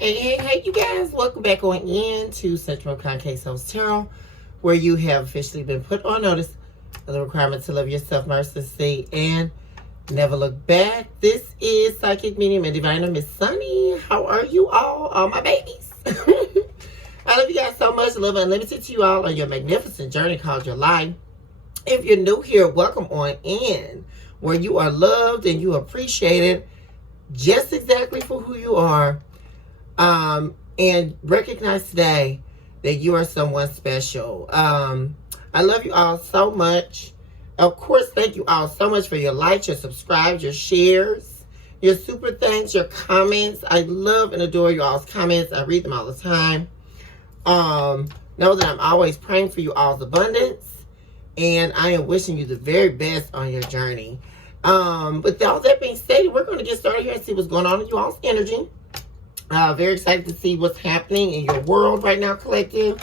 Hey, you guys. Welcome back on in to Central Concave Souls Tarot, where you have officially been put on notice of the requirement to love yourself, mercilessly, and never look back. This is Psychic Medium and Diviner Miss Sunny. How are you all my babies? I love you guys so much. Love unlimited to you all on your magnificent journey called your life. If you're new here, welcome on in, where you are loved and you appreciated just exactly for who you are. And recognize today that you are someone special. I love you all so much. Of course, thank you all so much for your likes, your subscribes, your shares, your super thanks, your comments. I love and adore you all's comments. I read them all the time. Know that I'm always praying for you all's abundance, and I am wishing you the very best on your journey. With all that being stated, we're going to get started here and see what's going on in you all's energy. Very excited to see what's happening in your world right now, collective.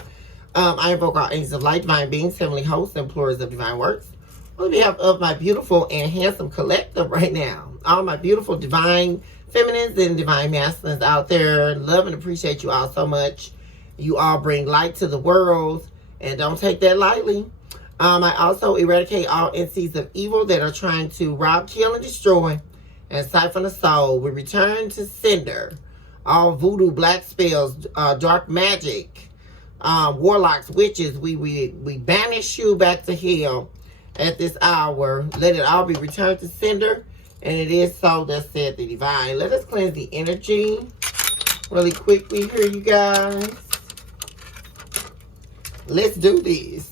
I invoke all angels of light, divine beings, heavenly hosts, and employers of divine works on behalf of my beautiful and handsome collective right now. All my beautiful divine feminines and divine masculines out there. Love and appreciate you all so much. You all bring light to the world, and don't take that lightly. I also eradicate all entities of evil that are trying to rob, kill, and destroy, and siphon the soul. We return to sender all voodoo, black spells, dark magic, warlocks, witches. We banish you back to hell at this hour. Let it all be returned to sender, and it is so, that said the divine. Let us cleanse the energy really quickly here, you guys. Let's do this.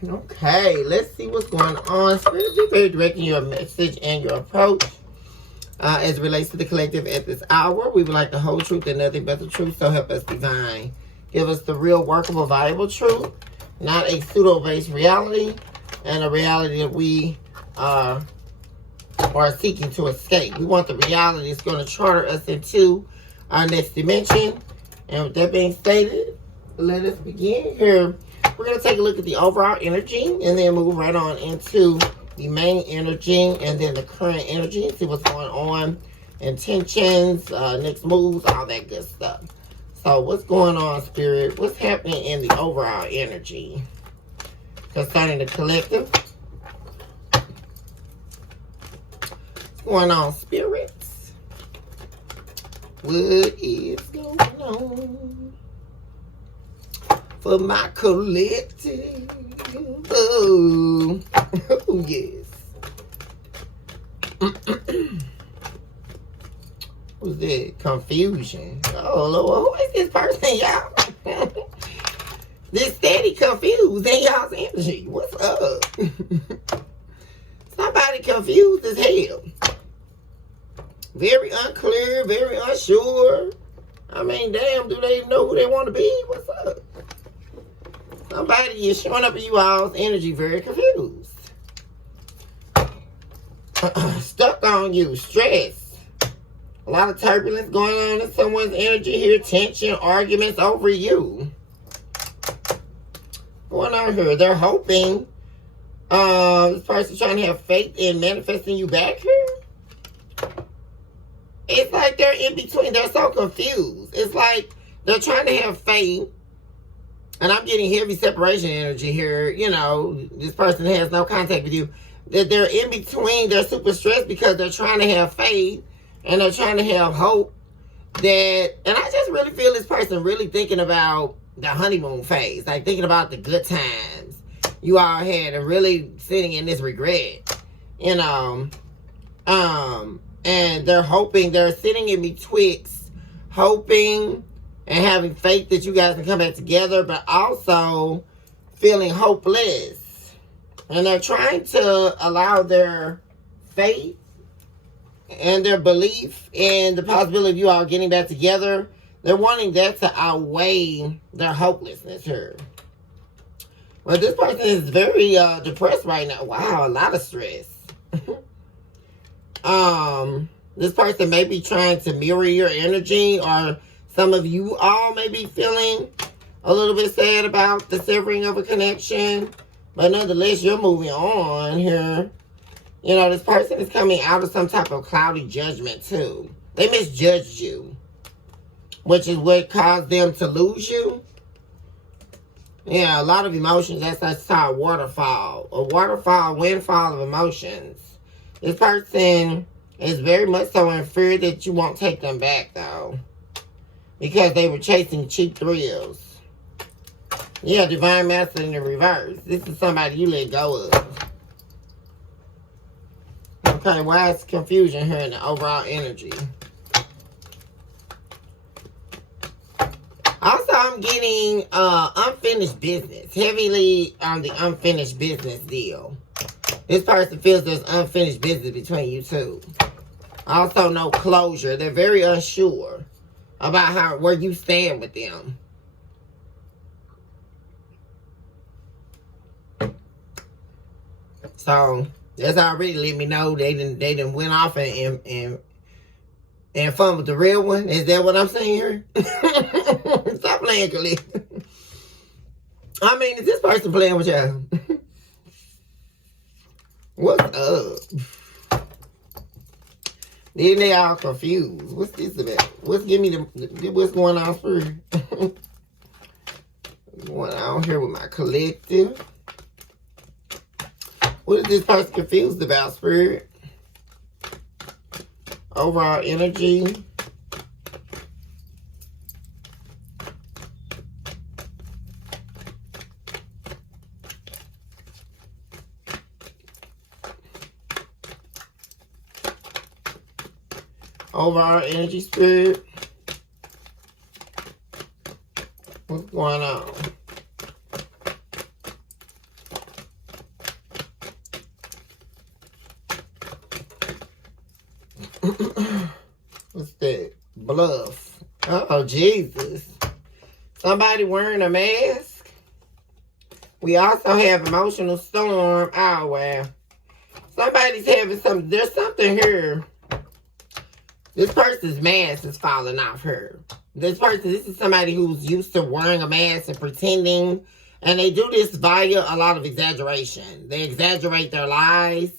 Okay, let's see what's going on. Spirit, be very direct in your message and your approach as it relates to the collective at this hour. We would like the whole truth and nothing but the truth, so help us divine. Give us the real, workable, viable truth, not a pseudo-based reality, and a reality that we are seeking to escape. We want the reality that's going to charter us into our next dimension. And with that being stated, let us begin here. We're going to take a look at the overall energy and then move right on into the main energy and then the current energy. See what's going on, intentions, next moves, all that good stuff. So what's going on, Spirit? What's happening in the overall energy concerning the collective? What's going on, spirits? What is going on for my collective? Oh, oh yes. Who's that? Confusion. Oh Lord, who is this person, y'all? This steady confused in y'all's energy. What's up? Somebody confused as hell. Very unclear, very unsure. I mean, damn, do they know who they want to be? What's up? Somebody is showing up in you all's energy very confused. Stuck on you, stress. A lot of turbulence going on in someone's energy here. Tension, arguments over you. Going on here. They're hoping this person's trying to have faith in manifesting you back here. It's like they're in between. They're so confused. It's like they're trying to have faith. And I'm getting heavy separation energy here. You know, this person has no contact with you. That they're in between. They're super stressed because they're trying to have faith. And they're trying to have hope. And I just really feel this person really thinking about the honeymoon phase. Like thinking about the good times you all had. And really sitting in this regret. You know. And they're hoping. They're sitting in betwixt. Hoping and having faith that you guys can come back together, but also feeling hopeless. And they're trying to allow their faith and their belief in the possibility of you all getting back together They're wanting that to outweigh their hopelessness here. But this person is very depressed right now. Wow, a lot of stress. This person may be trying to mirror your energy, or some of you all may be feeling a little bit sad about the severing of a connection. But nonetheless, you're moving on here. You know, this person is coming out of some type of cloudy judgment too. They misjudged you, which is what caused them to lose you. Yeah, a lot of emotions. That's called waterfall. A waterfall, windfall of emotions. This person is very much so in fear that you won't take them back, though, because they were chasing cheap thrills. Yeah, divine masculine in reverse. This is somebody you let go of. Okay, why is confusion here in the overall energy? Also, I'm getting unfinished business. Heavily on the unfinished business deal. This person feels there's unfinished business between you two. Also, no closure. They're very unsure about where you stand with them. So that's already let me know they didn't went off and fun with the real one. Is that what I'm saying here? Stop playing, Khalid. I mean, is this person playing with y'all? What's up? Then they all confused. What's this about? What's going on, Spirit? What's going on here with my collective? What is this person confused about, Spirit? Overall energy. Overall energy, Spirit. What's going on? What's that? Bluff. Oh, Jesus. Somebody wearing a mask. We also have emotional storm. Oh, wow. Somebody's having some. There's something here. This person's mask is falling off her. This is somebody who's used to wearing a mask and pretending. And they do this via a lot of exaggeration. They exaggerate their lies.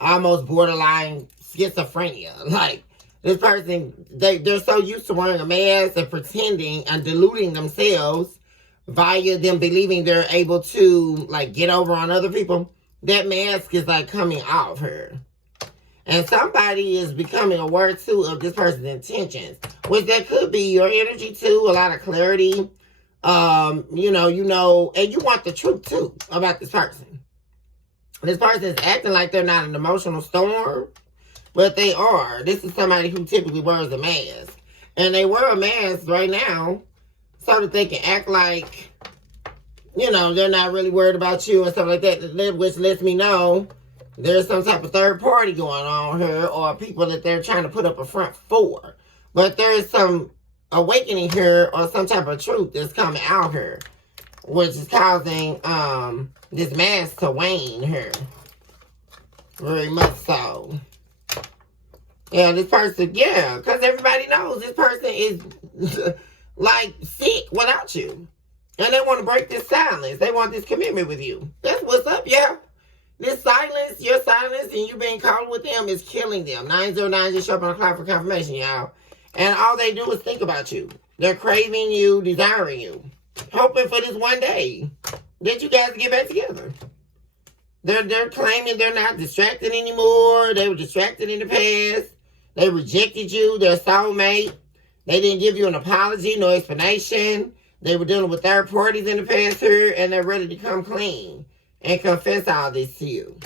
Almost borderline schizophrenia. Like, this person, they're so used to wearing a mask and pretending and deluding themselves via them believing they're able to, like, get over on other people. That mask is, like, coming off her. And somebody is becoming aware, too, of this person's intentions. Which that could be your energy, too. A lot of clarity. You know, and you want the truth, too, about this person. This person is acting like they're not an emotional storm. But they are. This is somebody who typically wears a mask. And they wear a mask right now so that they can act like, you know, they're not really worried about you and stuff like that. Which lets me know there's some type of third party going on here, or people that they're trying to put up a front for. But there is some awakening here, or some type of truth that's coming out here, which is causing this mask to wane here. Very much so. Yeah, this person, yeah, because everybody knows this person is like sick without you. And they want to break this silence. They want this commitment with you. That's what's up, yeah. This silence, your silence, and you being caught with them is killing them. 909, just show up on the clock for confirmation, y'all. And all they do is think about you. They're craving you, desiring you. Hoping for this one day that you guys get back together. They're claiming they're not distracted anymore. They were distracted in the past. They rejected you, their soulmate. They didn't give you an apology, no explanation. They were dealing with third parties in the past here, and they're ready to come clean and confess all this to you.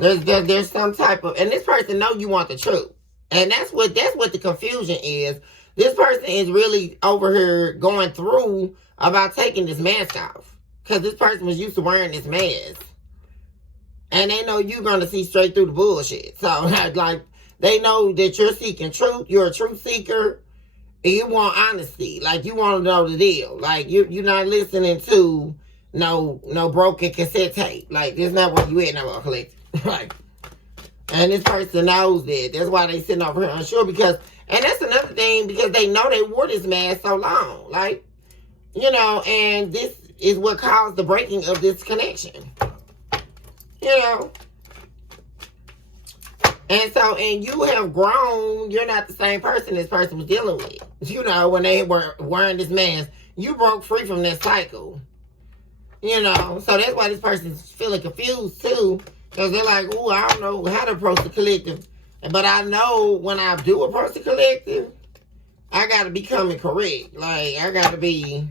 There's some type of, and this person know you want the truth. And that's what the confusion is. This person is really over here going through about taking this mask off. Because this person was used to wearing this mask. And they know you're going to see straight through the bullshit. So, like, they know that you're seeking truth. You're a truth seeker. And you want honesty. Like, you want to know the deal. Like, you're not listening to no broken cassette tape. Like, that's not what you at no more, collective. Like, and this person knows that. That's why they sitting over here unsure, because, and that's another thing, because they know they wore this mask so long. Like, you know, and this is what caused the breaking of this connection. You know. And so, and you have grown. You're not the same person this person was dealing with. You know, when they were wearing this mask, you broke free from that cycle. You know, so that's why this person's feeling confused too. Because they're like, oh, I don't know how to approach the collective. But I know when I do approach the collective, I got to be coming correct. Like, I got to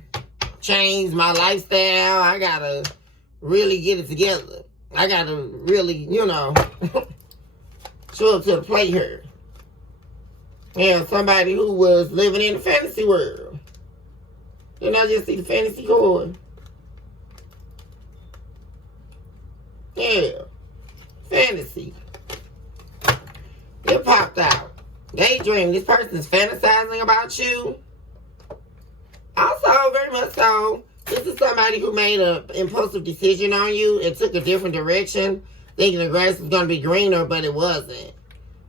change my lifestyle. I got to really get it together. I got to really, you know, show up to the plate here. Yeah, somebody who was living in the fantasy world. You know, just see the fantasy card. Yeah. Fantasy. It popped out. Daydream. This person's fantasizing about you. Also, very much so, this is somebody who made an impulsive decision on you and took a different direction, thinking the grass was going to be greener, but it wasn't.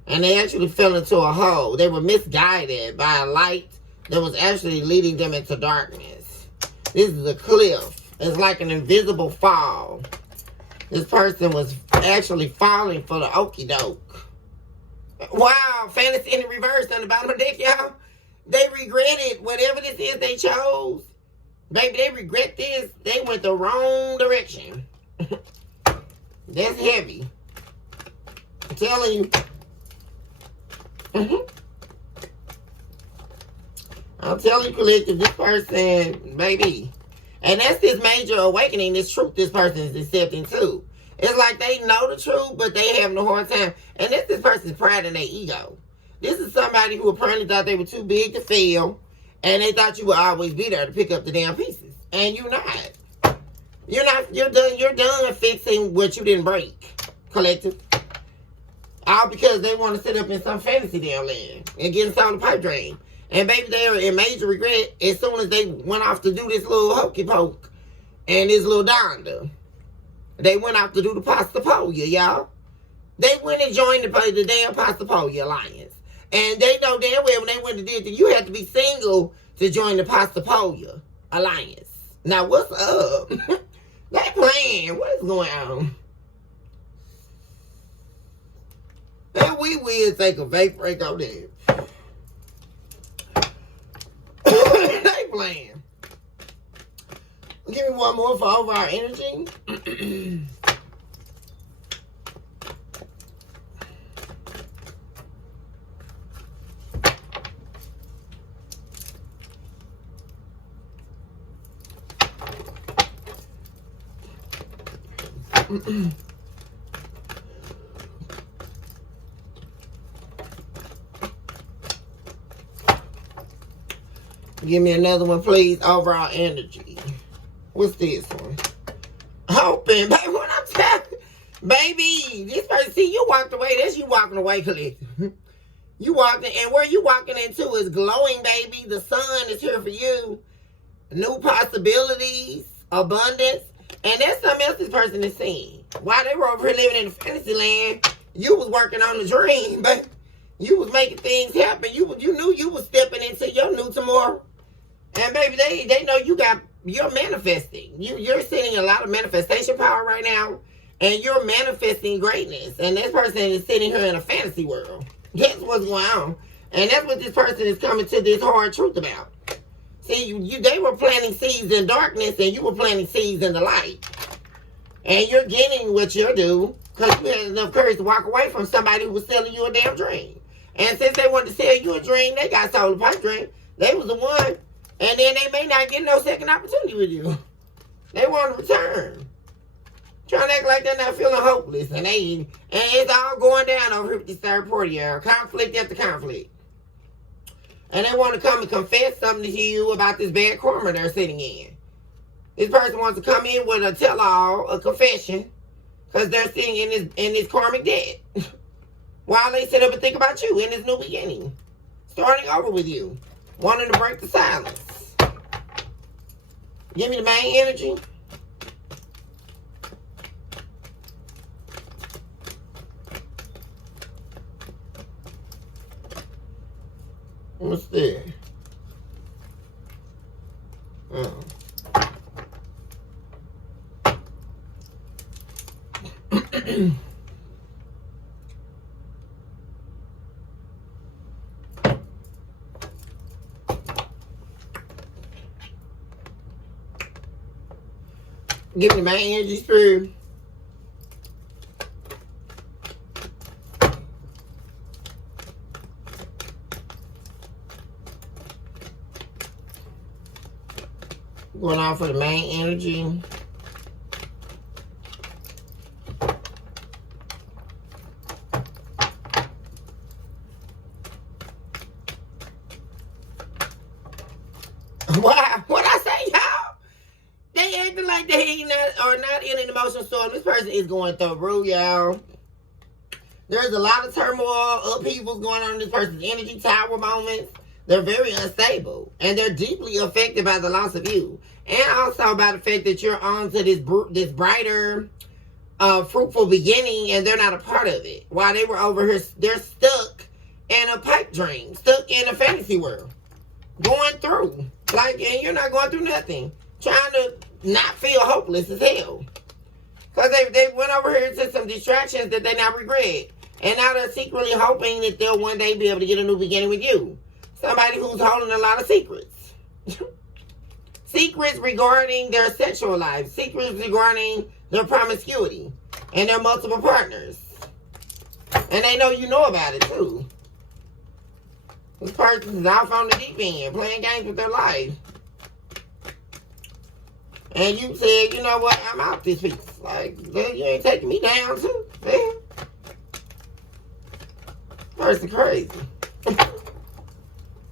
And they actually fell into a hole. They were misguided by a light that was actually leading them into darkness. This is a cliff. It's like an invisible fall. This person was actually falling for the okie doke. Wow, fantasy in the reverse on the bottom of the deck, y'all. They regretted whatever this is they chose. Baby, they regret this. They went the wrong direction. That's heavy. I'm telling you. I'm telling you, collective, this person, baby. And that's this major awakening, this truth this person is accepting too. It's like they know the truth, but they having a hard time. And that's this person's pride in their ego. This is somebody who apparently thought they were too big to fail, and they thought you would always be there to pick up the damn pieces. And you're not. You're done fixing what you didn't break, collective. All because they want to sit up in some fantasy damn land and get inside the pipe dream. And baby, they are in major regret as soon as they went off to do this little hokey poke and this little donda. They went off to do the Pastapolia, y'all. They went and joined the damn Pastapolia Alliance. And they know damn well when they went to do it, you had to be single to join the Pastapolia Alliance. Now, what's up? They playing. What is going on? And we will take a vape break on there. They playing. Give me one more for over our energy. Give me another one, please. Overall energy. What's this one? Hoping, baby. What I'm telling, baby. This person, see, you walked away. That's you walking away, collective. You walking, and where you walking into is glowing, baby. The sun is here for you. New possibilities, abundance, and that's something else this person is seeing. While they were over here living in fantasy land, you was working on the dream, but you was making things happen. You knew you was stepping into your new tomorrow. And baby, they know you're manifesting. You're sending a lot of manifestation power right now, and you're manifesting greatness. And this person is sitting here in a fantasy world. That's what's going on. And that's what this person is coming to this hard truth about. See, they were planting seeds in darkness, and you were planting seeds in the light. And you're getting what you're due because you had enough courage to walk away from somebody who was selling you a damn dream. And since they wanted to sell you a dream, they got sold a pipe dream. They was the one. And then they may not get no second opportunity with you. They want to return. Trying to act like they're not feeling hopeless. And it's all going down over here with this third party, y'all. Conflict after conflict. And they want to come and confess something to you about this bad karma they're sitting in. This person wants to come in with a tell-all, a confession, because they're sitting in this karmic debt. While they sit up and think about you in this new beginning. Starting over with you. wanting to break the silence. Give me the main energy. What's there? Oh. Give me my energy, spirit. Going off for the main energy. Wow, what I say, y'all? They acting like they are not in an emotional storm. This person is going through, y'all. There's a lot of turmoil, upheavals going on in this person's energy tower moments. They're very unstable, and they're deeply affected by the loss of you, and also by the fact that you're on to this brighter, fruitful beginning, and they're not a part of it. While they were over here, they're stuck in a pipe dream, stuck in a fantasy world, going through. Like, and you're not going through nothing. Trying to not feel hopeless as hell. Because they went over here to some distractions that they now regret. And now they're secretly hoping that they'll one day be able to get a new beginning with you. Somebody who's holding a lot of secrets. Secrets regarding their sexual life. Secrets regarding their promiscuity. And their multiple partners. And they know you know about it too. This person is off on the deep end, playing games with their life. And you said, you know what, I'm out this piece. Like, you ain't taking me down too. Man. Person crazy.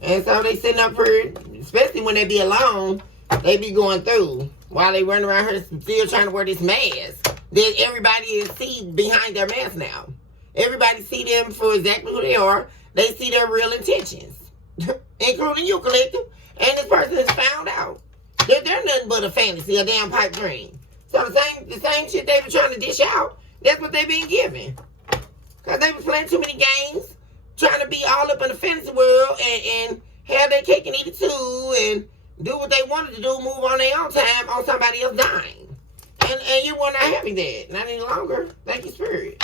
And so they sitting up here, especially when they be alone, they be going through. While they running around here still trying to wear this mask. Then everybody is see behind their mask now. Everybody see them for exactly who they are. They see their real intentions, including you, collective. And this person has found out that they're nothing but a fantasy, a damn pipe dream. So the same shit they were trying to dish out, that's what they been given. Because they were playing too many games, trying to be all up in the fantasy world and have their cake and eat it too, and do what they wanted to do, move on their own time on somebody else dying. And you were not having that. Not any longer. Thank you, Spirit.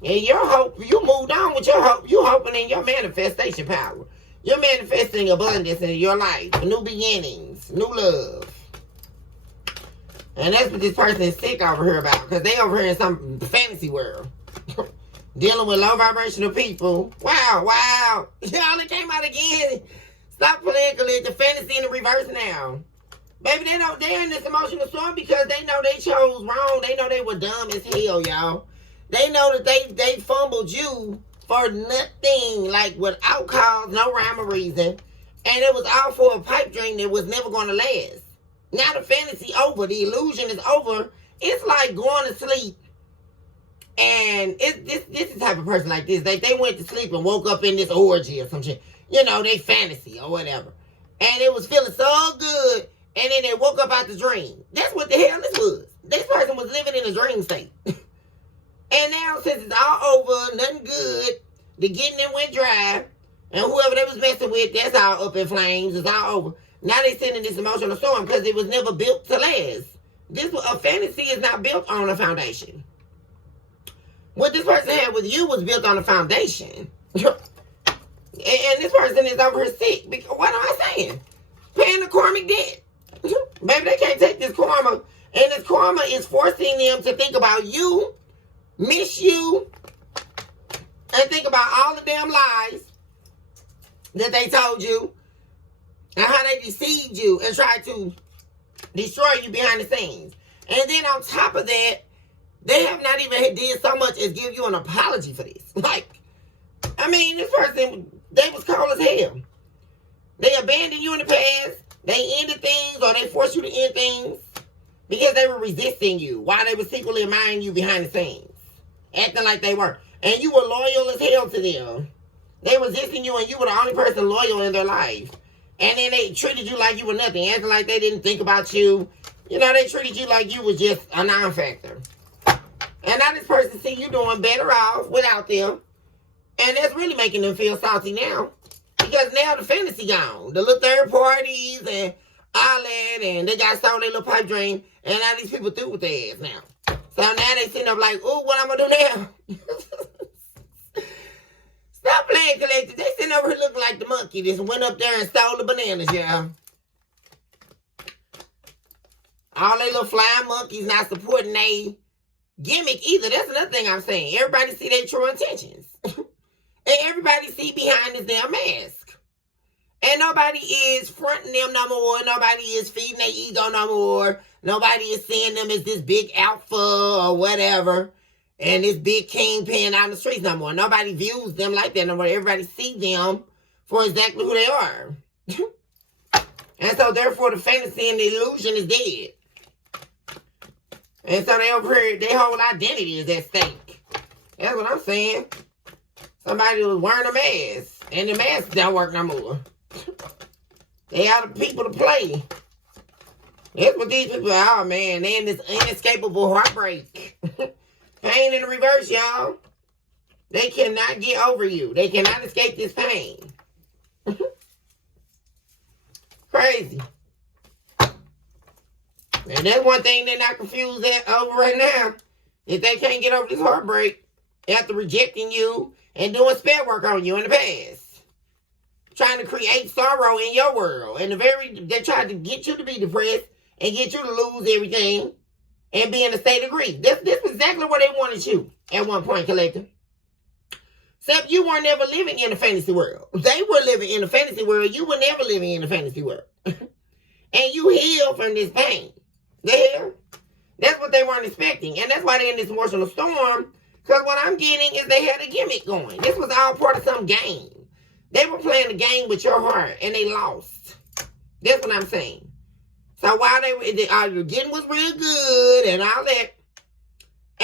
And your hope, you moved on with your hope. You hoping in your manifestation power. You're manifesting abundance in your life. New beginnings. New love. And that's what this person is sick over here about. Because they over here in some fantasy world. Dealing with low vibrational people. Wow, wow. Y'all, it came out again. Stop playing, the fantasy in the reverse now. Baby, they're in this emotional storm because they know they chose wrong. They know they were dumb as hell, y'all. They know that they fumbled you for nothing, like without cause, no rhyme or reason. And it was all for a pipe dream that was never going to last. Now the fantasy over, the illusion is over. It's like going to sleep. And this is the type of person like this. They went to sleep and woke up in this orgy or some shit. You know, they fantasy or whatever. And it was feeling so good. And then they woke up out the dream. That's what the hell this was. This person was living in a dream state. And now, since it's all over, nothing good, the getting them went dry, and whoever they was messing with, that's all up in flames, it's all over. Now they sitting in this emotional storm because it was never built to last. A fantasy is not built on a foundation. What this person had with you was built on a foundation. And this person is over here sick. Because, what am I saying? Paying the karmic debt. Baby, they can't take this karma. And this karma is forcing them to think about you, miss you, and think about all the damn lies that they told you and how they deceived you and tried to destroy you behind the scenes. And then on top of that, they have not even did so much as give you an apology for this. Like, I mean, this person, they was cold as hell. They abandoned you in the past. They ended things or they forced you to end things because they were resisting you while they were secretly admiring you behind the scenes. Acting like they were. And you were loyal as hell to them. They resisting you and you were the only person loyal in their life. And then they treated you like you were nothing, acting like they didn't think about you. You know, they treated you like you was just a non-factor. And now this person see you doing better off without them. And that's really making them feel salty now. Because now the fantasy gone. The little third parties and all that, and they got sold their little pipe dream. And now these people through with their ass now. So now they sitting up like, ooh, what I'm going to do now? Stop playing collective. They sitting over here looking like the monkey just went up there and stole the bananas, y'all. All they little flying monkeys not supporting they gimmick either. That's another thing I'm saying. Everybody see their true intentions. And everybody see behind this damn mask. And nobody is fronting them no more. Nobody is feeding their ego no more. Nobody is seeing them as this big alpha or whatever. And this big kingpin out in the streets no more. Nobody views them like that no more. Everybody see them for exactly who they are. And so therefore the fantasy and the illusion is dead. And so they over here, their whole identity is at stake. That's what I'm saying. Somebody was wearing a mask. And the mask don't work no more. They are the people to play. That's what these people are, man. They in this inescapable heartbreak. Pain in the reverse, y'all. They cannot get over you. They cannot escape this pain. Crazy. And that's one thing they're not confused over right now. If they can't get over this heartbreak after rejecting you and doing spell work on you in the past. Trying to create sorrow in your world. And they tried to get you to be depressed and get you to lose everything and be in a state of grief. This was exactly where they wanted you at one point, collective. Except you weren't ever living in a fantasy world. They were living in a fantasy world. You were never living in a fantasy world. And you healed from this pain. There. That's what they weren't expecting. And that's why they're in this emotional storm. Because what I'm getting is they had a gimmick going. This was all part of some game. They were playing a game with your heart. And they lost. That's what I'm saying. So while the getting was real good and all that.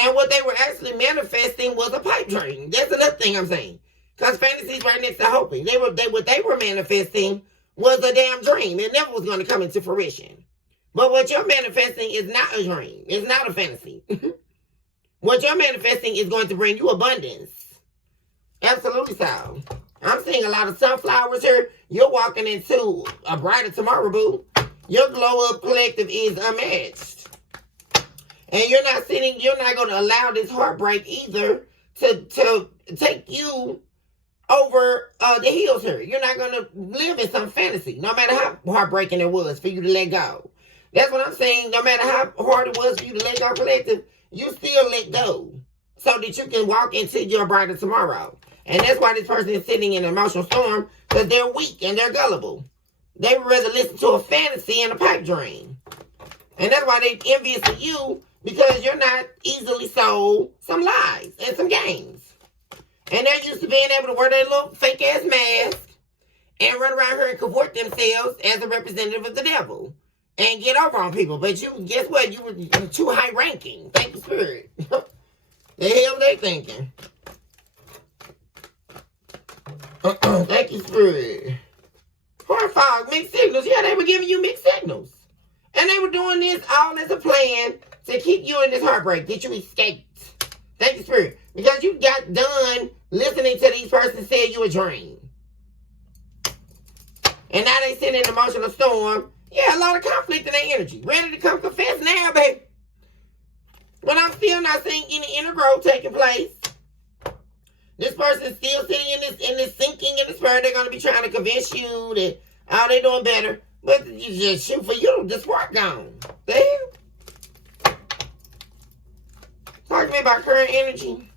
And what they were actually manifesting was a pipe dream. That's another thing I'm saying. Because fantasy's right next to hoping. What they were manifesting was a damn dream. It never was going to come into fruition. But what you're manifesting is not a dream. It's not a fantasy. What you're manifesting is going to bring you abundance. Absolutely so. I'm seeing a lot of sunflowers here. You're walking into a brighter tomorrow, boo. Your glow up collective is unmatched. And you're not going to allow this heartbreak either to take you over the hills here. You're not going to live in some fantasy, no matter how heartbreaking it was for you to let go. That's what I'm saying. No matter how hard it was for you to let go, collective, you still let go so that you can walk into your brighter tomorrow. And that's why this person is sitting in an emotional storm, because they're weak and they're gullible. They would rather listen to a fantasy and a pipe dream. And that's why they're envious of you, because you're not easily sold some lies and some games. And they're used to being able to wear their little fake-ass mask and run around here and cavort themselves as a representative of the devil and get over on people. But you, guess what? You were too high-ranking. Thank you, Spirit. The hell they thinking? Thank you, Spirit. Heart fog, mixed signals. Yeah, they were giving you mixed signals. And they were doing this all as a plan to keep you in this heartbreak that you escaped. Thank you, Spirit. Because you got done listening to these persons say you a dream. And now they sit in an emotional storm. Yeah, a lot of conflict in their energy. Ready to come confess now, baby. But I'm still not seeing any inner growth taking place. This person is still sitting in this sinking in the spirit. They're going to be trying to convince you that, oh, they're doing better. But you just shoot for you. The spark gone. The hell? Talk to me about current energy.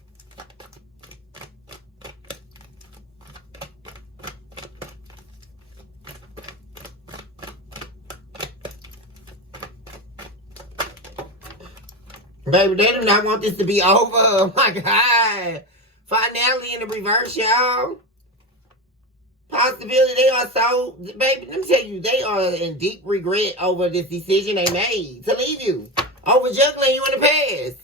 Baby, they do not want this to be over. Oh, my God. Finality in the reverse, y'all. Possibility, they are so... Baby, let me tell you, they are in deep regret over this decision they made to leave you. Over juggling you in the past.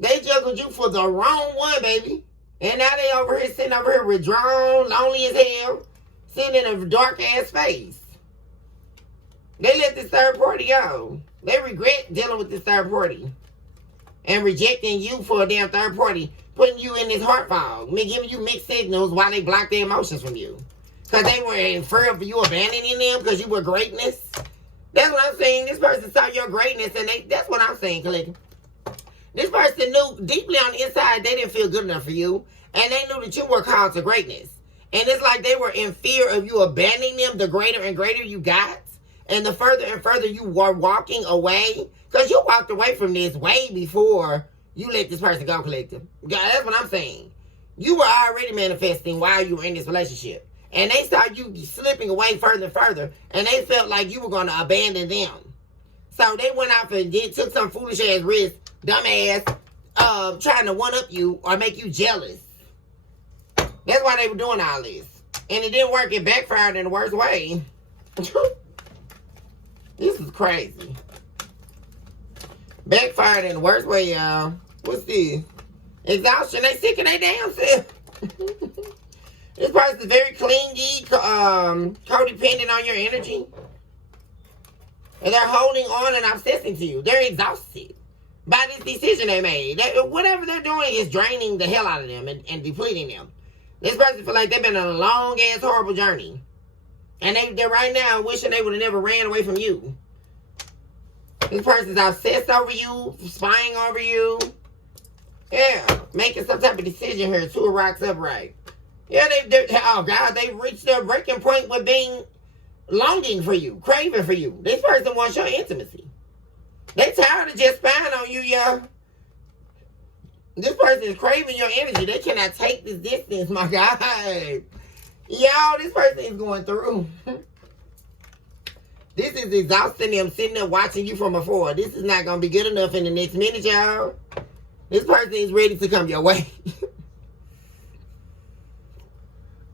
They juggled you for the wrong one, baby. And now they over here sitting over here withdrawn, lonely as hell, sitting in a dark ass space. They let this third party go. They regret dealing with this third party and rejecting you for a damn third party, putting you in this heart fog, giving you mixed signals while they block their emotions from you. Because they were in fear of you abandoning them because you were greatness. That's what I'm saying. This person saw your greatness, and that's what I'm saying, collective. This person knew deeply on the inside they didn't feel good enough for you, and they knew that you were called to greatness. And it's like they were in fear of you abandoning them the greater and greater you got, and the further and further you were walking away, because you walked away from this way before you let this person go, collective. That's what I'm saying. You were already manifesting while you were in this relationship. And they saw you slipping away further and further, and they felt like you were going to abandon them. So they went out and took some foolish ass risk, dumbass, trying to one-up you or make you jealous. That's why they were doing all this. And it didn't work. It backfired in the worst way. This is crazy. Backfired in the worst way, y'all. What's this? Exhaustion. They sick of their damn self. This person's very clingy, codependent on your energy. And they're holding on and obsessing to you. They're exhausted by this decision they made. Whatever they're doing is draining the hell out of them and depleting them. This person feel like they've been on a long-ass, horrible journey. And they're right now wishing they would have never ran away from you. This person's obsessed over you, spying over you. Yeah, making some type of decision here. Two of rocks upright. Yeah, oh God, they reached their breaking point with being longing for you, craving for you. This person wants your intimacy. They tired of just spying on you, y'all. This person is craving your energy. They cannot take this distance, my God. Y'all, this person is going through. This is exhausting them, sitting there watching you from afar. This is not going to be good enough in the next minute, y'all. This person is ready to come your way.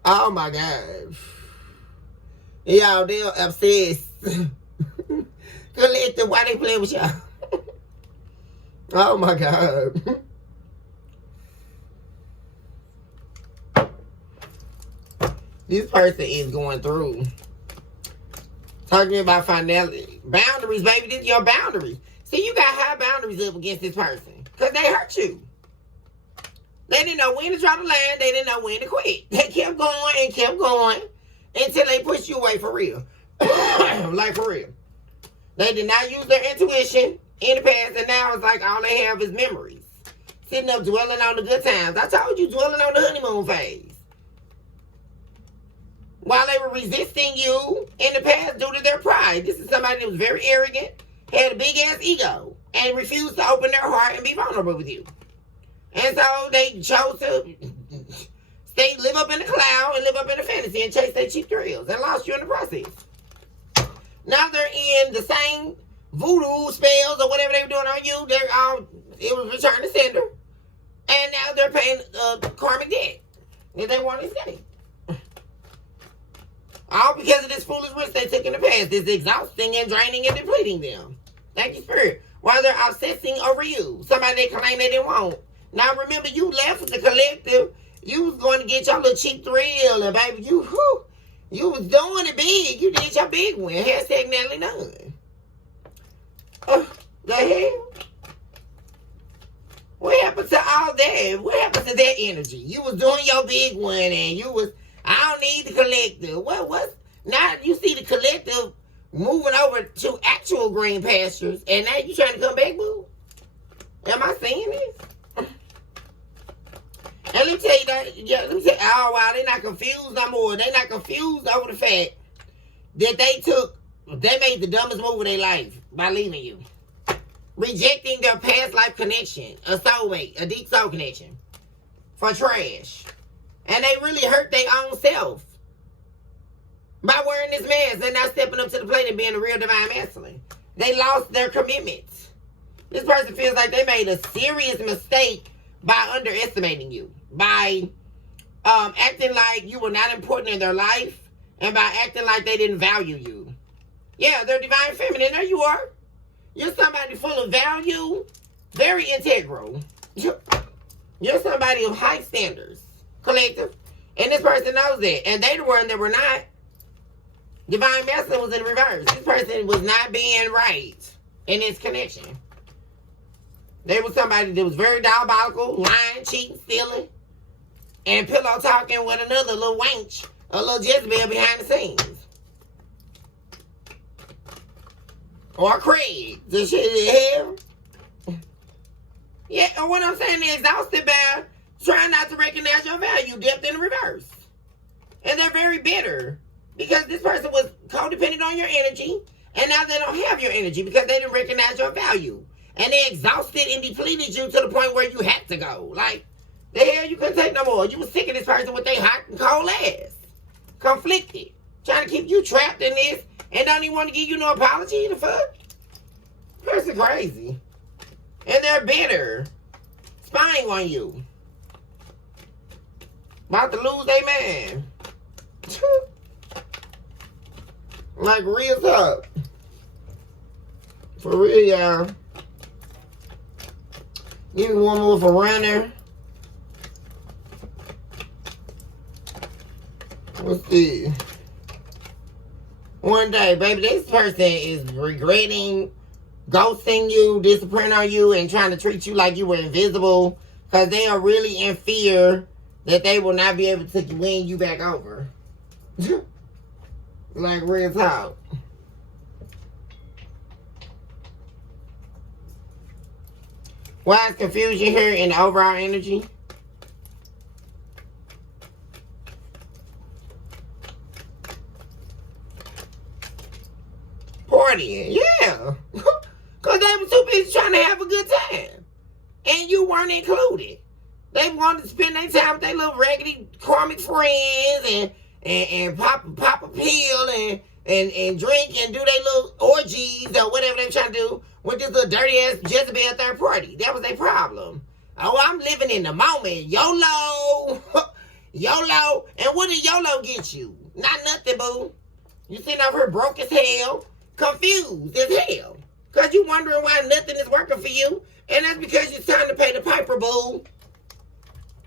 Oh, my God. Y'all, they're obsessed. Collective, why they playing with y'all? Oh, my God. This person is going through. Talking about finality. Boundaries, baby. This is your boundaries. See, you got high boundaries up against this person. Because they hurt you. They didn't know when to draw the line. They didn't know when to quit. They kept going and kept going until they pushed you away for real. Like for real. They did not use their intuition in the past, and now it's like all they have is memories. Sitting up dwelling on the good times. I told you, dwelling on the honeymoon phase. While they were resisting you in the past due to their pride. This is somebody that was very arrogant, had a big-ass ego, and refused to open their heart and be vulnerable with you. And so they chose to live up in the cloud and live up in the fantasy and chase their cheap thrills and lost you in the process. Now they're in the same voodoo spells or whatever they were doing on you. It was return to sender. And now they're paying karmic debt that they want to escape. All because of this foolish risk they took in the past. It's exhausting and draining and depleting them. Thank you, Spirit. While they're obsessing over you. Somebody they claim they didn't want. Now remember, you left with the collective. You was going to get your little cheap thrill. And baby, you was doing it big. You did your big one. Hashtag Natalie Nunn. The hell? What happened to all that? What happened to that energy? You was doing your big one and you was... I don't need the collective. What? Now you see the collective moving over to actual green pastures, and now you trying to come back, boo? Am I saying this? And let me tell you that. Yeah, let me tell you. Oh wow, they're not confused no more. They're not confused over the fact that they made the dumbest move of their life by leaving you, rejecting their past life connection, a soulmate, a deep soul connection, for trash. And they really hurt their own self by wearing this mask and not stepping up to the plate and being a real divine masculine. They lost their commitments. This person feels like they made a serious mistake by underestimating you, by acting like you were not important in their life, and by acting like they didn't value you. Yeah, they're divine feminine. There you are. You're somebody full of value, very integral. You're somebody of high standards, collective. And this person knows that. And they the one that were not. Divine Masculine was in reverse. This person was not being right in this connection. They was somebody that was very diabolical, lying, cheating, stealing, and pillow talking with another little wench, a little Jezebel behind the scenes. Or Craig. This shit is hell. Yeah, and what I'm saying is exhausted by trying not to recognize your value, dipped in reverse. And they're very bitter because this person was codependent on your energy, and now they don't have your energy because they didn't recognize your value. And they exhausted and depleted you to the point where you had to go. Like, the hell, you couldn't take no more. You was sick of this person with their hot and cold ass. Conflicted. Trying to keep you trapped in this and don't even want to give you no apology. The fuck? Person crazy. And they're bitter. Spying on you. About to lose their man. Like real talk. For real, y'all. Give me one more for runner. What's this? One day, baby, this person is regretting ghosting you, disappearing on you, and trying to treat you like you were invisible because they are really in fear that they will not be able to win you back over. Like real talk. Why is confusion here in the overall energy? Partying, yeah. Because they were too busy trying to have a good time. And you weren't included. They wanted to spend their time with their little raggedy karmic friends and pop a pill and drink and do their little orgies or whatever they're trying to do with this little dirty ass Jezebel third party. That was their problem. Oh, I'm living in the moment. YOLO. YOLO. And what did YOLO get you? Not nothing, boo. You sitting over here broke as hell, confused as hell. Because you wondering why nothing is working for you. And that's because it's time to pay the piper, boo.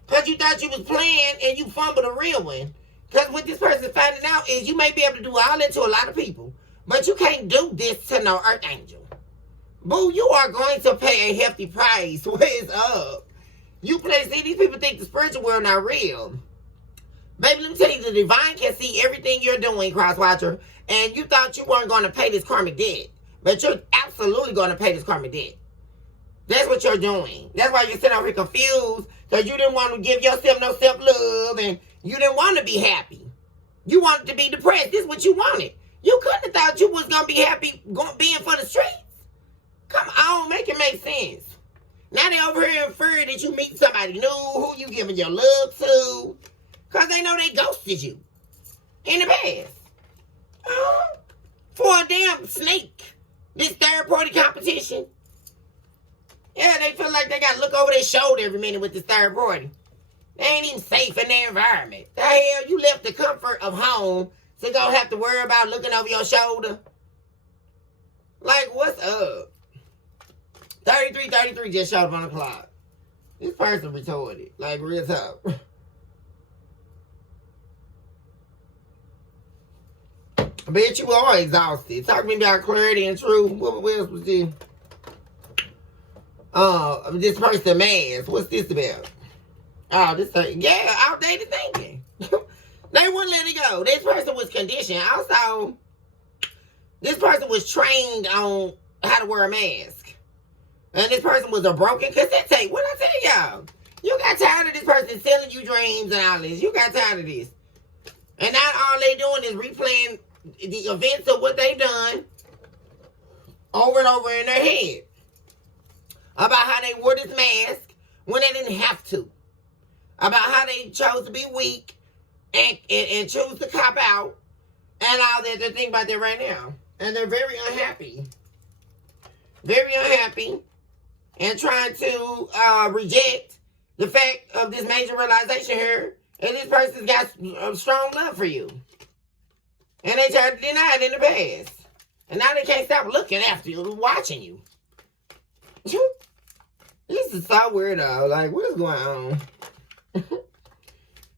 Because you thought you was playing and you fumbled a real one. Because what this person's finding out is you may be able to do all that to a lot of people. But you can't do this to no earth angel. Boo, you are going to pay a hefty price. What is up? You play, see, these people think the spiritual world not real. Baby, let me tell you, the divine can see everything you're doing, cross-watcher. And you thought you weren't going to pay this karmic debt. But you're absolutely going to pay this karmic debt. That's what you're doing. That's why you're sitting over here confused. Because you didn't want to give yourself no self-love. And you didn't want to be happy. You wanted to be depressed. This is what you wanted. You couldn't have thought you was going to be happy being for the streets. Come on, make it make sense. Now they over here in fear that you meet somebody new, who you giving your love to. Because they know they ghosted you in the past. For a damn snake. This third party competition. Yeah, they feel like they got to look over their shoulder every minute with this third party. They ain't even safe in their environment. The hell, you left the comfort of home to go have to worry about looking over your shoulder? Like, what's up? 33 just showed up on the clock. This person retarded. Like, real talk. I bet you are exhausted. Talk to me about clarity and truth. What else was this? This person mask. What's this about? Oh, this thing. Yeah, outdated thinking. They wouldn't let it go. This person was conditioned. Also, this person was trained on how to wear a mask. And this person was a broken cassette tape. What I tell y'all? You got tired of this person selling you dreams and all this. You got tired of this. And now all they doing is replaying the events of what they done over and over in their head. About how they wore this mask when they didn't have to. About how they chose to be weak and choose to cop out. And all that. They're thinking about that right now. And they're very unhappy. Very unhappy. And trying to reject the fact of this major realization here. And this person's got a strong love for you. And they tried to deny it in the past. And now they can't stop looking after you, watching you. This This is so weird, though. Like, what is going on?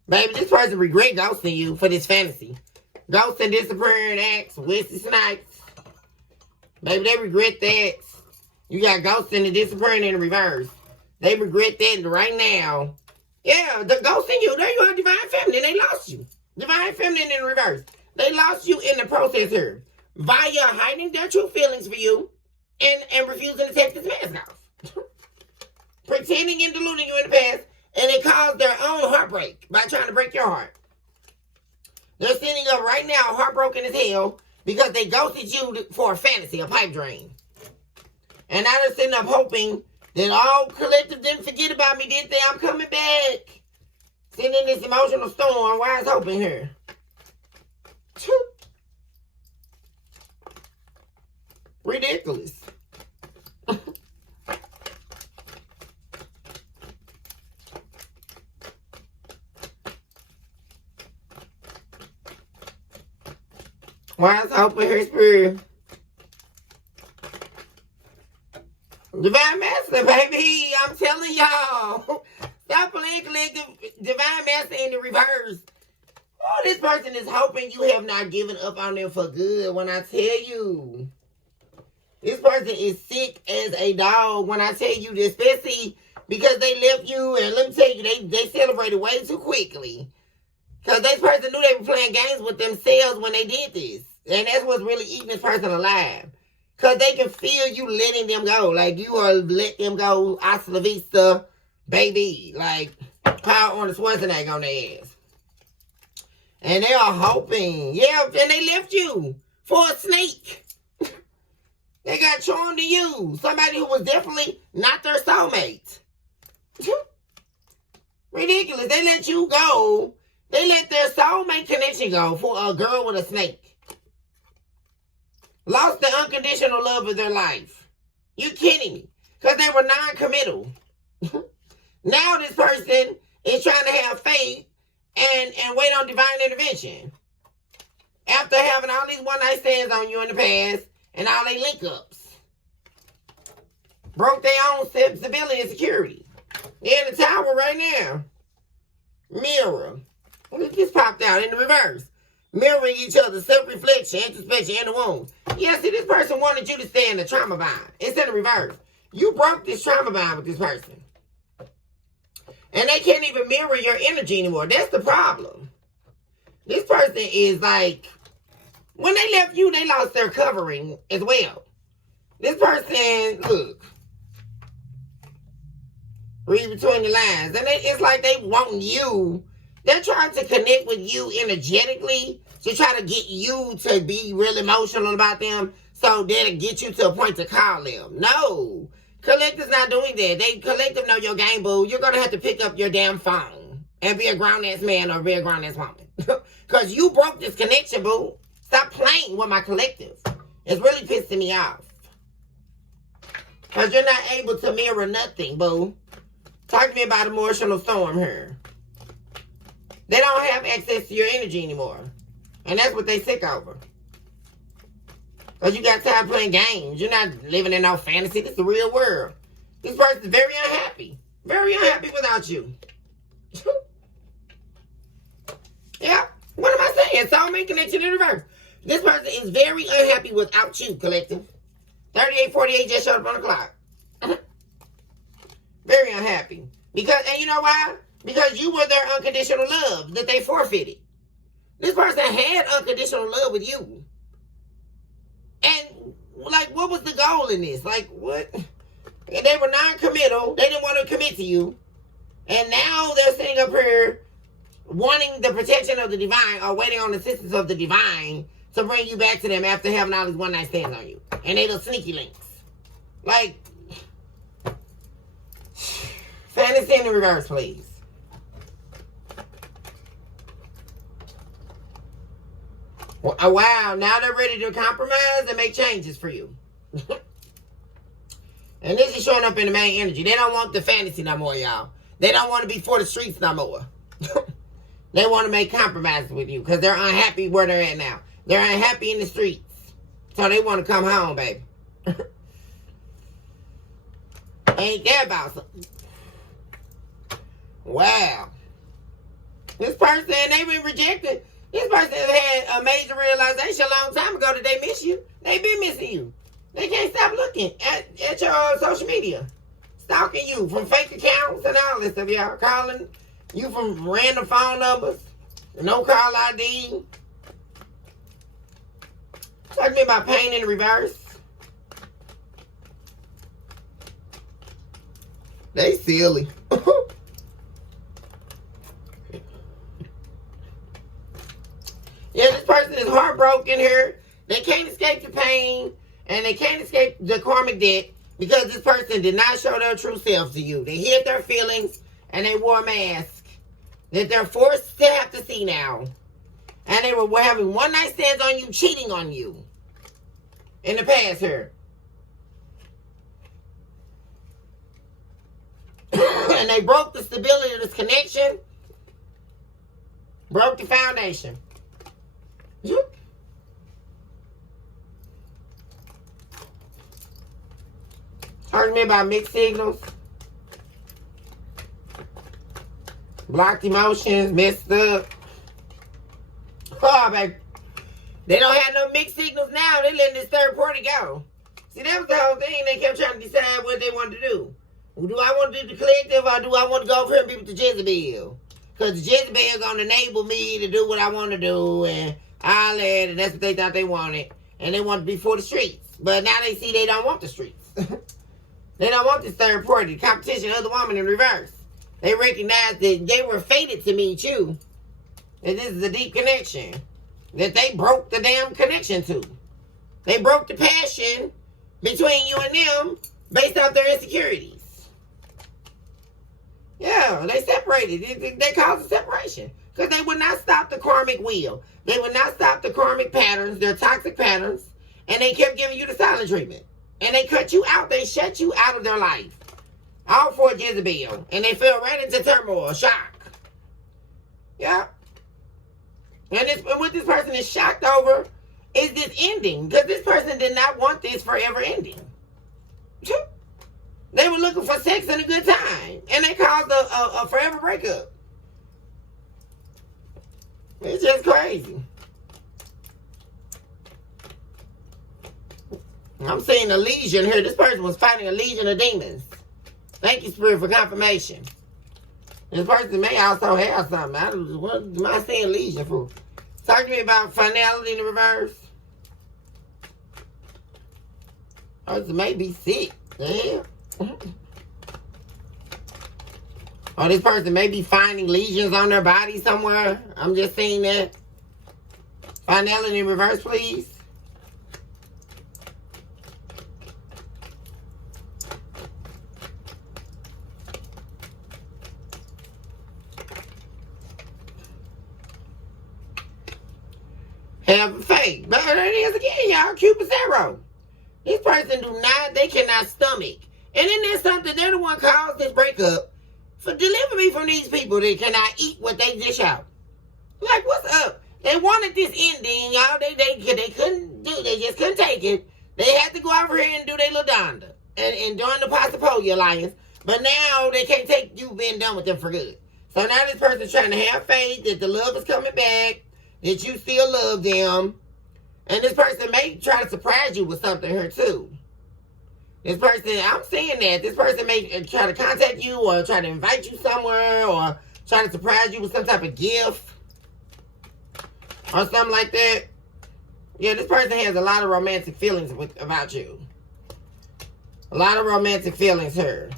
Baby, this person regret ghosting you for this fantasy. Ghosting, disappearing acts, Wesley Snipes. Baby, they regret that. You got ghosting and disappearing in the reverse. They regret that right now. Yeah, the ghosting you. There you are, divine feminine. They lost you. Divine feminine in the reverse. They lost you in the process here. Via hiding their true feelings for you and refusing to take this mask off. Pretending and deluding you in the past. And it caused their own heartbreak by trying to break your heart. They're sitting up right now heartbroken as hell because they ghosted you for a fantasy, a pipe dream. And now they're sitting up hoping that all collective didn't forget about me, did they? I'm coming back. Sitting in this emotional storm. Why is hoping here? Ridiculous. Why is hope in her spirit? Divine Master, baby. I'm telling y'all. Stop playing collective. Divine Master in the reverse. Oh, this person is hoping you have not given up on them for good when I tell you. This person is sick as a dog when I tell you this, especially because they left you, and let me tell you, they celebrated way too quickly. Because this person knew they were playing games with themselves when they did this. And that's what's really eating this person alive. Because they can feel you letting them go. Like, you are let them go, hasta la vista, baby. Like, power on the Schwarzenegger on their ass. And they are hoping. Yeah, and they left you for a snake. They got charmed to you. Somebody who was definitely not their soulmate. Ridiculous. They let you go. They let their soulmate connection go for a girl with a snake. Lost the unconditional love of their life. You kidding me? Because they were non-committal. Now this person is trying to have faith and wait on divine intervention. After having all these one-night stands on you in the past and all they link-ups. Broke their own stability and security. They're in the tower right now. Mirror. This popped out in the reverse. Mirroring each other, self-reflection, introspection, and the wound. Yeah, see, this person wanted you to stay in the trauma bind. It's in the reverse. You broke this trauma bind with this person. And they can't even mirror your energy anymore. That's the problem. This person is like, when they left you, they lost their covering as well. This person, look. Read between the lines. And it's like they want you. They're trying to connect with you energetically to try to get you to be real emotional about them so they'll get you to a point to call them. No. Collective's not doing that. Collective know your game, boo. You're going to have to pick up your damn phone and be a grown-ass man or be a grown-ass woman. Because you broke this connection, boo. Stop playing with my collective. It's really pissing me off. Because you're not able to mirror nothing, boo. Talk to me about emotional storm here. They don't have access to your energy anymore. And that's what they sick over. Because you got time playing games. You're not living in no fantasy. This is the real world. This person's very unhappy. Very unhappy without you. Yeah. What am I saying? Soulmate connection in reverse. This person is very unhappy without you, collective. 3848 just showed up on the clock. Very unhappy. Because, and you know why? Because you were their unconditional love that they forfeited. This person had unconditional love with you. And, like, what was the goal in this? Like, what? And they were non-committal. They didn't want to commit to you. And now they're sitting up here wanting the protection of the divine or waiting on the assistance of the divine to bring you back to them after having all these one-night stands on you. And they little sneaky links. Like, fantasy in the reverse, please. Wow, now they're ready to compromise and make changes for you. And this is showing up in the main energy. They don't want the fantasy no more, y'all. They don't want to be for the streets no more. They want to make compromises with you because they're unhappy where they're at now. They're unhappy in the streets. So they want to come home, baby. Ain't that about something? Wow. This person, they've been rejected. This person had a major realization a long time ago that they miss you. They've been missing you. They can't stop looking at your social media. Stalking you from fake accounts and all this stuff, y'all. Calling you from random phone numbers. No call ID. Talk to me about pain in reverse. They silly. Yeah, this person is heartbroken here. They can't escape the pain, and they can't escape the karmic debt because this person did not show their true self to you. They hid their feelings, and they wore a mask that they're forced to have to see now. And they were having one-night stands on you, cheating on you in the past here. And they broke the stability of this connection, broke the foundation. Talk to me about mixed signals, blocked emotions, messed up. Oh, baby. They don't have no mixed signals now. They letting this third party go. See, that was the whole thing. They kept trying to decide what they wanted to do. Do I want to do the collective or do I want to go over here and be with the Jezebel? Because the Jezebel is going to enable me to do what I want to do and all that, and that's what they thought they wanted. And they want to be for the streets. But now they see they don't want the streets. They don't want this third party, the competition of the woman in reverse. They recognize that they were fated to meet you. That this is a deep connection. That they broke the damn connection to. They broke the passion between you and them based off their insecurities. Yeah, they separated. They caused a separation. Because they would not stop the karmic wheel. They would not stop the karmic patterns, their toxic patterns. And they kept giving you the silent treatment. And they cut you out. They shut you out of their life. All for Jezebel. And they fell right into turmoil, shock. Yeah. And what this person is shocked over is this ending. Because this person did not want this forever ending. They were looking for sex and a good time. And they caused a forever breakup. It's just crazy. I'm seeing a legion here. This person was fighting a legion of demons. Thank you, Spirit, for confirmation. This person may also have something. What am I saying legion for? Talk to me about finality in the reverse. This person may be sick. Yeah. Or this person may be finding lesions on their body somewhere. I'm just saying that. Finality in reverse, please. Have faith. But there it is again, y'all. Cupid zero. This person they cannot stomach. And then there's something, they're the one caused this breakup. Deliver me from these people that cannot eat what they dish out. Like, what's up? They wanted this ending, y'all. They couldn't do, they just couldn't take it. They had to go over here and do their little donda. And join the Possipolia Alliance. But now they can't take you being done with them for good. So now this person's trying to have faith that the love is coming back. That you still love them. And this person may try to surprise you with something here too. This person, I'm saying that. This person may try to contact you or try to invite you somewhere or try to surprise you with some type of gift or something like that. Yeah, this person has a lot of romantic feelings about you. A lot of romantic feelings here.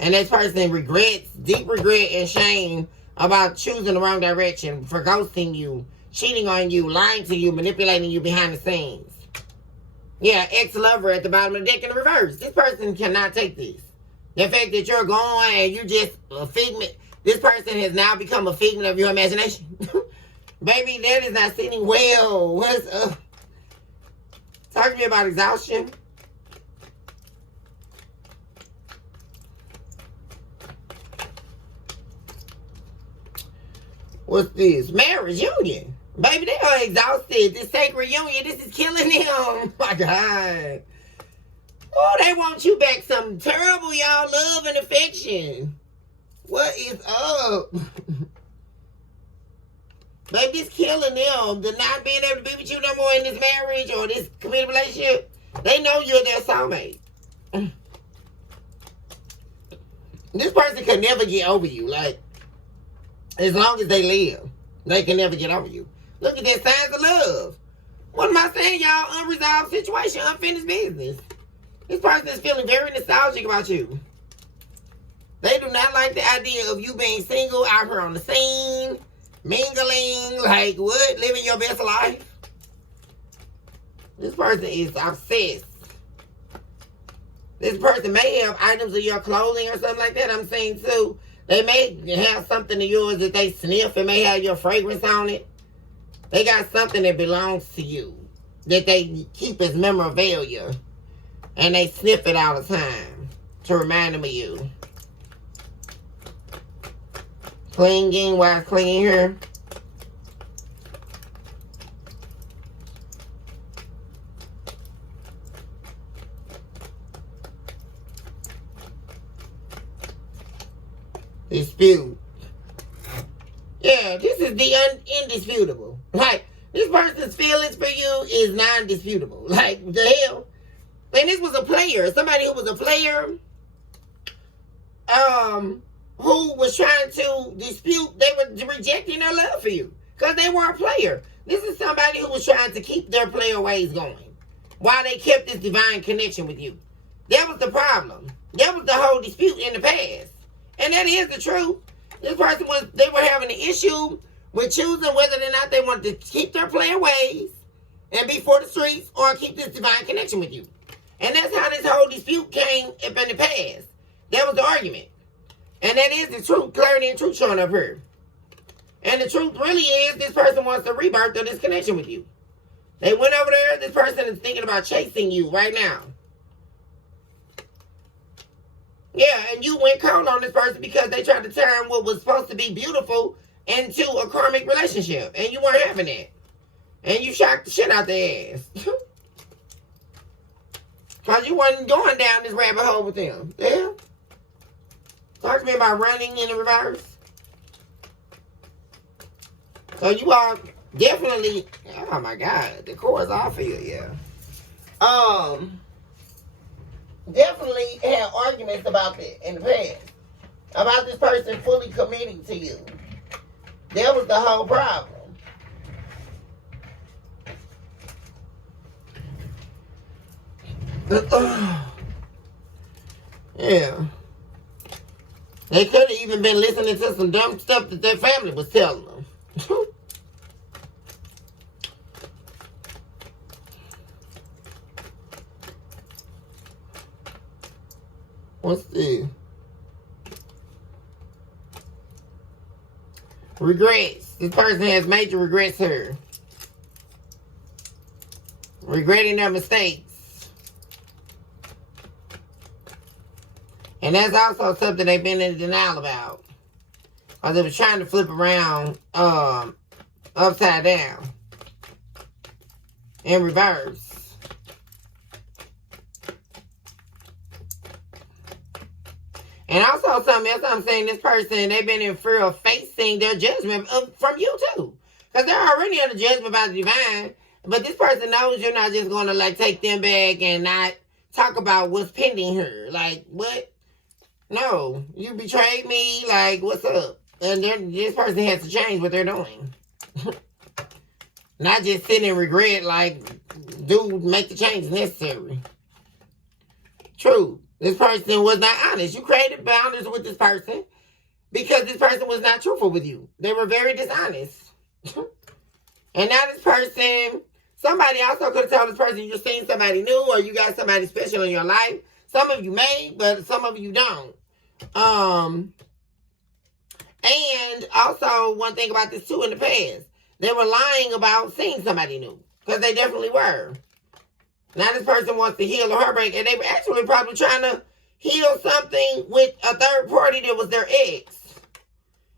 And this person regrets, deep regret and shame about choosing the wrong direction, for ghosting you, cheating on you, lying to you, manipulating you behind the scenes. Yeah, ex-lover at the bottom of the deck in the reverse. This person cannot take this. The fact that you're gone and you're just a figment. This person has now become a figment of your imagination. Baby, that is not sitting well. What's up? Talk to me about exhaustion. What's this? Marriage union. Baby, they are exhausted. This sacred union, this is killing them. Oh my God. Oh, they want you back something terrible, y'all. Love and affection. What is up? Baby, this killing them. The not being able to be with you no more in this marriage or this committed relationship. They know you're their soulmate. This person can never get over you. Like, as long as they live, they can never get over you. Look at that, signs of love. What am I saying, y'all? Unresolved situation, unfinished business. This person is feeling very nostalgic about you. They do not like the idea of you being single, out here on the scene, mingling, like what? Living your best life. This person is obsessed. This person may have items of your clothing or something like that. I'm saying too. They may have something of yours that they sniff. It may have your fragrance on it. They got something that belongs to you that they keep as memorabilia. And they sniff it all the time to remind them of you. Clinging, why clinging here? Dispute. Yeah, this is the indisputable. Like, this person's feelings for you is non-disputable. Like, what the hell? And this was a player. Somebody who was a player. Who was trying to dispute. They were rejecting their love for you. Because they were a player. This is somebody who was trying to keep their player ways going. While they kept this divine connection with you. That was the problem. That was the whole dispute in the past. And that is the truth. This person they were having an issue with choosing whether or not they wanted to keep their player ways and be for the streets or keep this divine connection with you. And that's how this whole dispute came up in the past. That was the argument. And that is the truth, clarity and truth showing up here. And the truth really is this person wants to rebirth of this connection with you. They went over there. This person is thinking about chasing you right now. Yeah, and you went cold on this person because they tried to turn what was supposed to be beautiful into a karmic relationship. And you weren't having that. And you shocked the shit out their ass. Because you wasn't going down this rabbit hole with them. Yeah? Talk to me about running in the reverse. So you are definitely... Oh my God. The core is off for you, yeah. Definitely had arguments about that in the past. About this person fully committing to you. That was the whole problem. Yeah. They could have even been listening to some dumb stuff that their family was telling them. What's the regrets? This person has major regrets here. Regretting their mistakes. And that's also something they've been in denial about. Or they were trying to flip around upside down. In reverse. And also something else I'm saying, this person, they've been in fear of facing their judgment from you too. Because they're already under judgment by the divine. But this person knows you're not just going to like take them back and not talk about what's pending here. Like, what? No, you betrayed me. Like, what's up? And this person has to change what they're doing. Not just sit in regret like, dude, make the change necessary. True. This person was not honest. You created boundaries with this person because this person was not truthful with you. They were very dishonest. And now this person, somebody also could have told this person you're seeing somebody new or you got somebody special in your life. Some of you may, but some of you don't. And also one thing about this too in the past, they were lying about seeing somebody new because they definitely were. Now this person wants to heal a heartbreak, and they were actually probably trying to heal something with a third party that was their ex.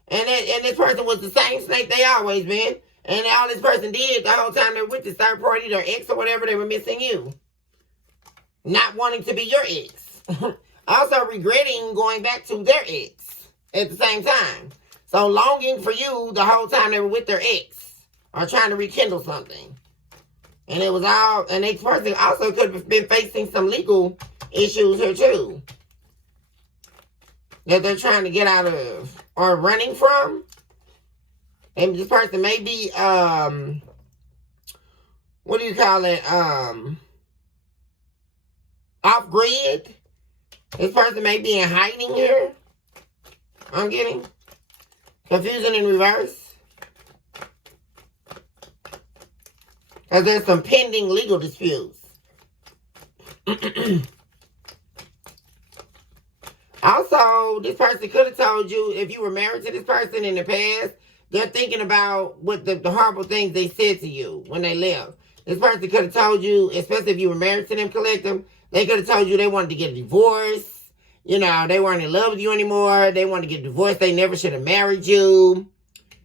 And this person was the same snake they always been. And all this person did the whole time they were with this third party, their ex or whatever, they were missing you. not wanting to be your ex. Also regretting going back to their ex at the same time. So longing for you the whole time they were with their ex or trying to rekindle something. And it was all, and each person also could have been facing some legal issues here too. That they're trying to get out of or running from. And this person may be, what do you call it? Off grid. This person may be in hiding here. I'm getting confusion in reverse. Because there's some pending legal disputes. Also, this person could have told you, if you were married to this person in the past, they're thinking about what the horrible things they said to you when they left. This person could have told you, especially if you were married to them, collective, they could have told you they wanted to get a divorce. You know, they weren't in love with you anymore. They wanted to get divorced. They never should have married you.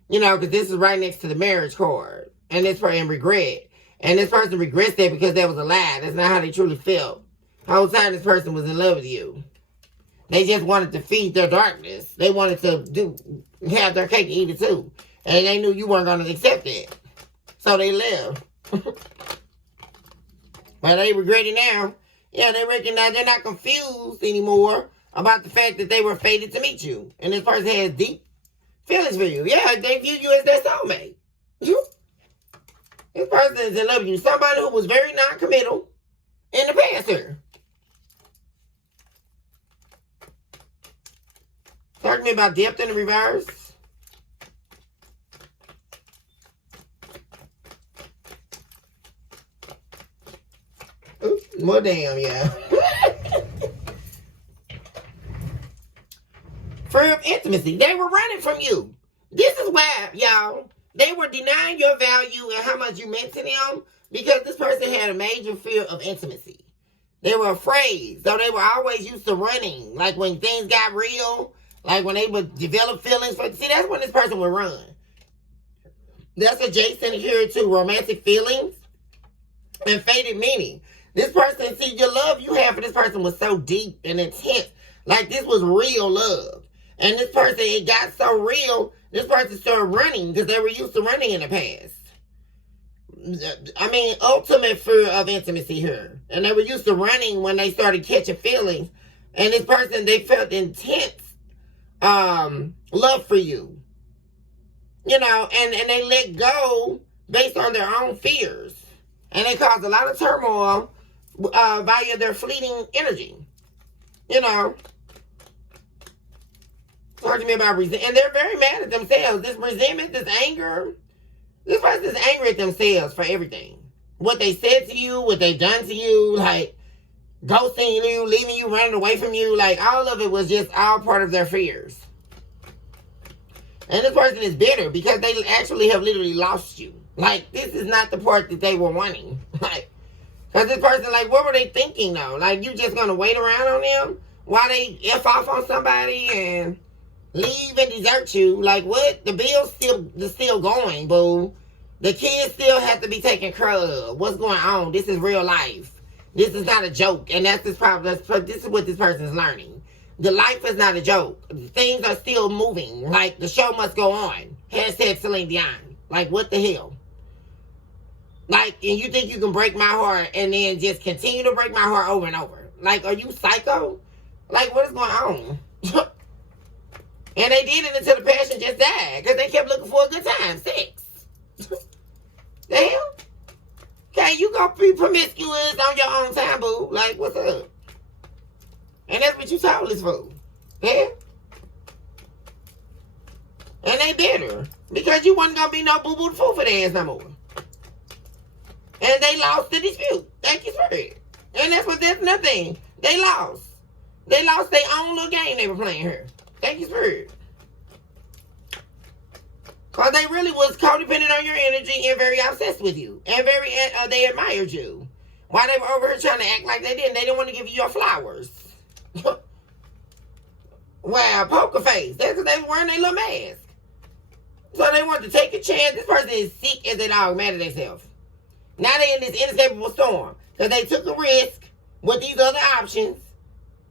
You know, because this is right next to the marriage card. And this person regret. And this person regrets that because that was a lie. That's not how they truly felt. The whole time this person was in love with you. They just wanted to feed their darkness. They wanted to have their cake and eat it too. And they knew you weren't going to accept it. So they left. But they regret it now. Yeah, they recognize they're not confused anymore about the fact that they were fated to meet you. And this person has deep feelings for you. Yeah, they view you as their soulmate. This person is in love with you. Somebody who was very non-committal in the past here. Talk to me about depth in the reverse. Oops, more damn, yeah. Fear of intimacy. They were running from you. This is why, y'all, they were denying your value and how much you meant to them because this person had a major fear of intimacy. They were afraid. So they were always used to running. Like when things got real, like when they would develop feelings. See, that's when this person would run. That's adjacent here to romantic feelings and fated meaning. This person, see, your love you had for this person was so deep and intense. Like this was real love. And this person, it got so real, this person started running because they were used to running in the past. I mean, ultimate fear of intimacy here. And they were used to running when they started catching feelings. And this person, they felt intense love for you. You know, and they let go based on their own fears. And they caused a lot of turmoil via their fleeting energy. You know. Talk to me about resentment. And they're very mad at themselves. This resentment, this anger. This person is angry at themselves for everything. What they said to you, what they done to you, like ghosting you, leaving you, running away from you. Like all of it was just all part of their fears. And this person is bitter because they actually have literally lost you. Like this is not the part that they were wanting. Like, because this person, like, what were they thinking though? Like you just gonna wait around on them while they F off on somebody and leave and desert you? Like what? The bill's still going, boo. The kids still have to be taken care of. What's going on? This is real life. This is not a joke. And that's this problem. This is what this person is learning. The life is not a joke. Things are still moving. Like the show must go on. Hashtag Celine Dion. Like what the hell? Like, and you think you can break my heart and then just continue to break my heart over and over? Like, are you psycho? Like, what is going on? And they did it until the passion just died. Because they kept looking for a good time. Sex. The hell? Okay, you gonna be promiscuous on your own time, boo. Like, what's up? And that's what you told this fool. Yeah? And they bitter. Because you wasn't gonna be no boo-boo fool for their ass no more. And they lost the dispute. Thank you for it. And that's nothing. They lost. They lost their own little game they were playing here. Thank you for it. Because they really was codependent on your energy and very obsessed with you. And very, they admired you. While they were over here trying to act like they didn't. They didn't want to give you your flowers. Wow, poker face. That's because they were wearing their little mask. So they wanted to take a chance. This person is sick as a dog, mad at themselves. Now they're in this inescapable storm. Because they took a risk with these other options.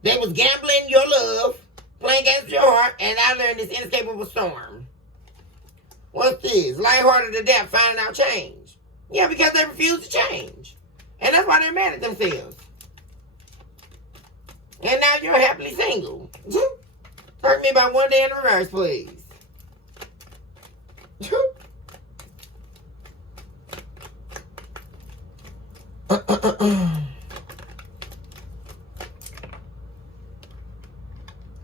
They was gambling your love, playing games with your heart, and now they're in this inescapable storm. What's this? Lighthearted to death, finding out change. Yeah, because they refuse to change. And that's why they're mad at themselves. And now you're happily single. Hurt me by one day in reverse, please.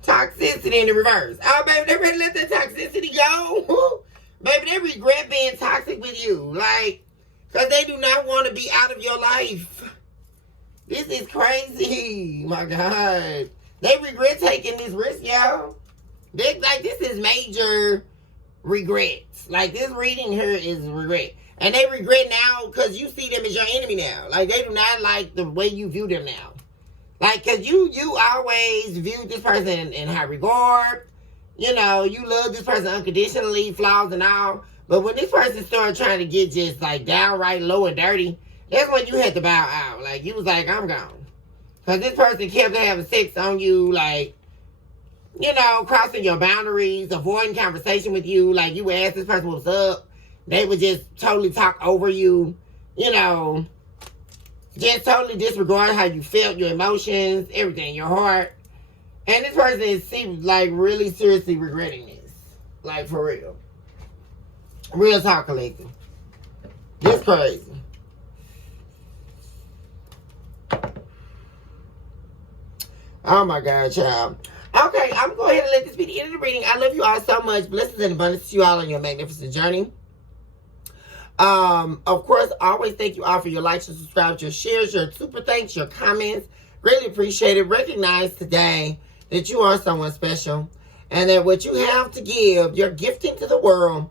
Toxicity in the reverse. Oh, baby, they ready to let that toxicity go. Baby, they regret being toxic with you. Like, because they do not want to be out of your life. This is crazy. My God. They regret taking this risk, y'all. Like, this is major regrets. Like, this reading here is regret. And they regret now because you see them as your enemy now. Like, they do not like the way you view them now. Like, because you always viewed this person in high regard. You know, you love this person unconditionally, flaws and all. But when this person started trying to get just, like, downright low and dirty, that's when you had to bow out. Like, you was like, I'm gone. Because this person kept having sex on you, like, you know, crossing your boundaries, avoiding conversation with you. Like, you would ask this person what's up. They would just totally talk over you, you know, just totally disregard how you felt, your emotions, everything, your heart. And this person seems like really seriously regretting this. Like, for real. Real talk, collective. This crazy. Oh my God, child. Okay, I'm going to go ahead and let this be the end of the reading. I love you all so much. Blessings and abundance to you all on your magnificent journey. Of course, I always thank you all for your likes, your subscribes, your shares, your super thanks, your comments. Greatly appreciate it. Recognize today that you are someone special and that what you have to give, your gifting to the world,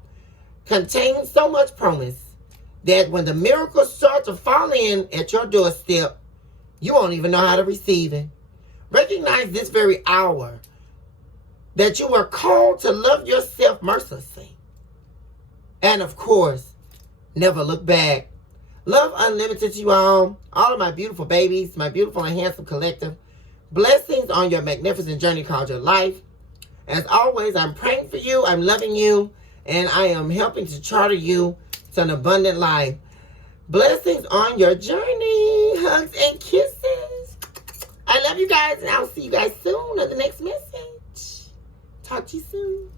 contains so much promise that when the miracles start to fall in at your doorstep, you won't even know how to receive it. Recognize this very hour that you were called to love yourself mercilessly. And of course, never look back. Love unlimited to you all of my beautiful babies, my beautiful and handsome collective. Blessings on your magnificent journey called your life. As always, I'm praying for you, I'm loving you, and I am helping to charter you to an abundant life. Blessings on your journey. Hugs and kisses. I love you guys, and I'll see you guys soon on the next message. Talk to you soon.